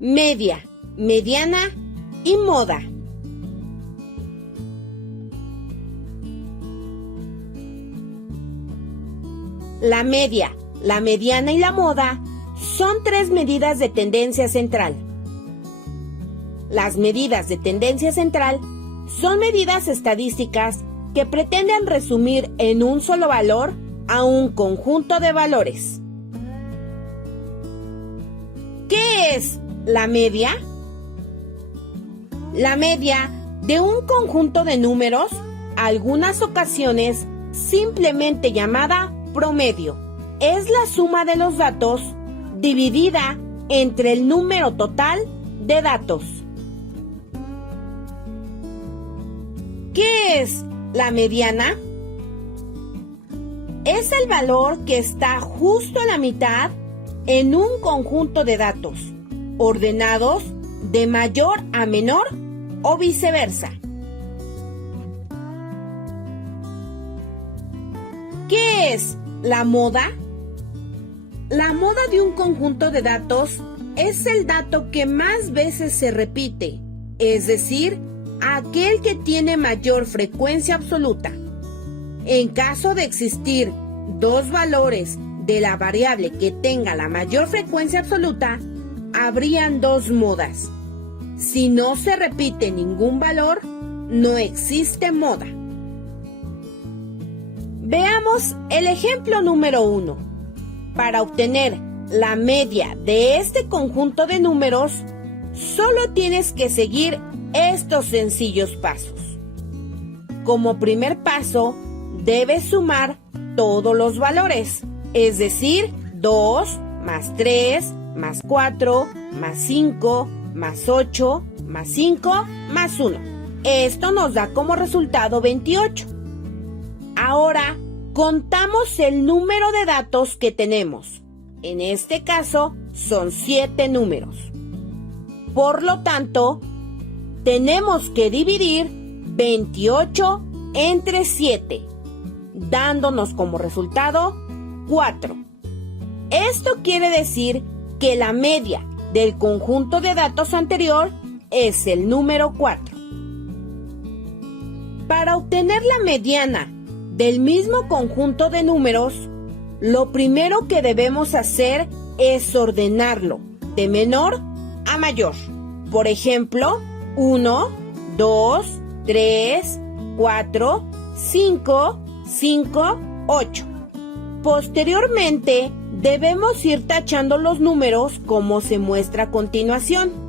media, mediana y moda. La media, la mediana y la moda son tres medidas de tendencia central. Las medidas de tendencia central son medidas estadísticas que pretenden resumir en un solo valor a un conjunto de valores. ¿Qué es la media? La media de un conjunto de números, algunas ocasiones simplemente llamada promedio, es la suma de los datos dividida entre el número total de datos. ¿Qué es la mediana? Es el valor que está justo a la mitad en un conjunto de datos, ordenados de mayor a menor o viceversa. ¿Qué es la moda? La moda de un conjunto de datos es el dato que más veces se repite, es decir, aquel que tiene mayor frecuencia absoluta. En caso de existir dos valores de la variable que tenga la mayor frecuencia absoluta, habrían dos modas. Si no se repite ningún valor, no existe moda. Veamos el ejemplo número 1. Para obtener la media de este conjunto de números, solo tienes que seguir estos sencillos pasos. Como primer paso, debes sumar todos los valores, es decir, 2 más 3 más 4 más 5 más 8 más 5 más 1. Esto nos da como resultado 28. Ahora, contamos el número de datos que tenemos. En este caso, son 7 números. Por lo tanto, tenemos que dividir 28 entre 7, dándonos como resultado 4. Esto quiere decir que la media del conjunto de datos anterior es el número 4. Para obtener la mediana del mismo conjunto de números, lo primero que debemos hacer es ordenarlo de menor a mayor. Por ejemplo, 1, 2, 3, 4, 5, 5, 8. Posteriormente, debemos ir tachando los números como se muestra a continuación.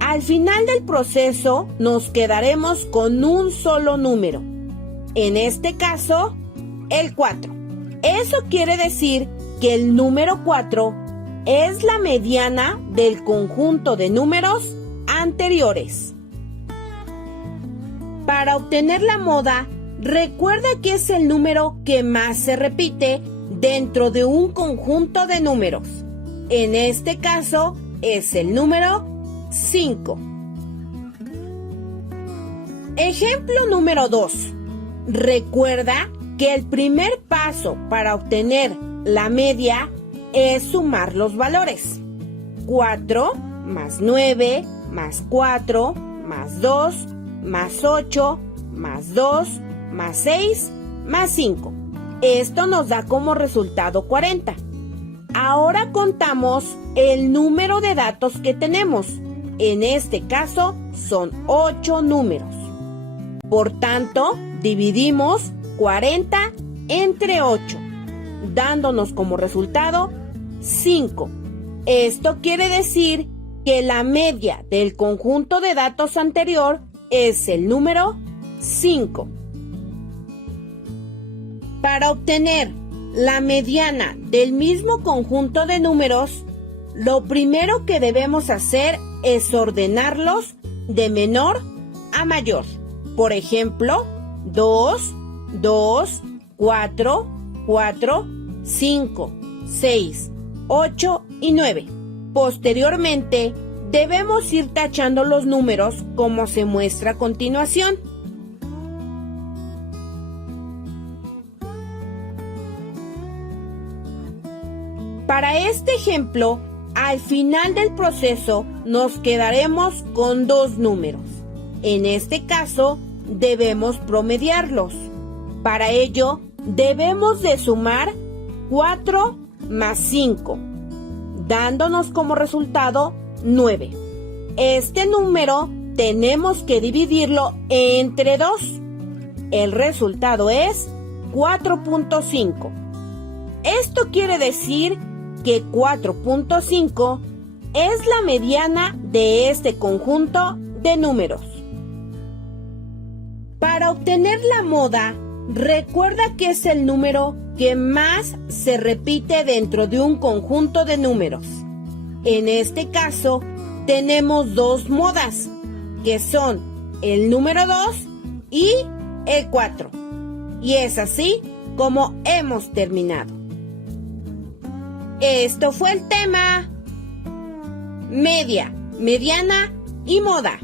Al final del proceso, nos quedaremos con un solo número. En este caso, el 4. Eso quiere decir que el número 4 es la mediana del conjunto de números anteriores. Para obtener la moda, recuerda que es el número que más se repite dentro de un conjunto de números. En este caso, es el número 5. Ejemplo número 2. Recuerda que el primer paso para obtener la media es sumar los valores. 4 más 9 más 4 más 2 más 8 más 2 más 6 más 5. Esto nos da como resultado 40. Ahora contamos el número de datos que tenemos. En este caso son 8 números. Por tanto, dividimos 40 entre 8, dándonos como resultado 5. Esto quiere decir que la media del conjunto de datos anterior es el número 5. Para obtener la mediana del mismo conjunto de números, lo primero que debemos hacer es ordenarlos de menor a mayor. Por ejemplo, 2, 2, 4, 4, 5, 6, 8 y 9. Posteriormente, debemos ir tachando los números como se muestra a continuación. Para este ejemplo, al final del proceso nos quedaremos con 2 números. En este caso, debemos promediarlos. Para ello, debemos de sumar 4 más 5, dándonos como resultado 9. Este número tenemos que dividirlo entre 2. El resultado es 4.5. Esto quiere decir que 4.5 es la mediana de este conjunto de números. Para obtener la moda, recuerda que es el número que más se repite dentro de un conjunto de números. En este caso, tenemos 2 modas, que son el número 2 y el 4. Y es así como hemos terminado. Esto fue el tema: media, mediana y moda.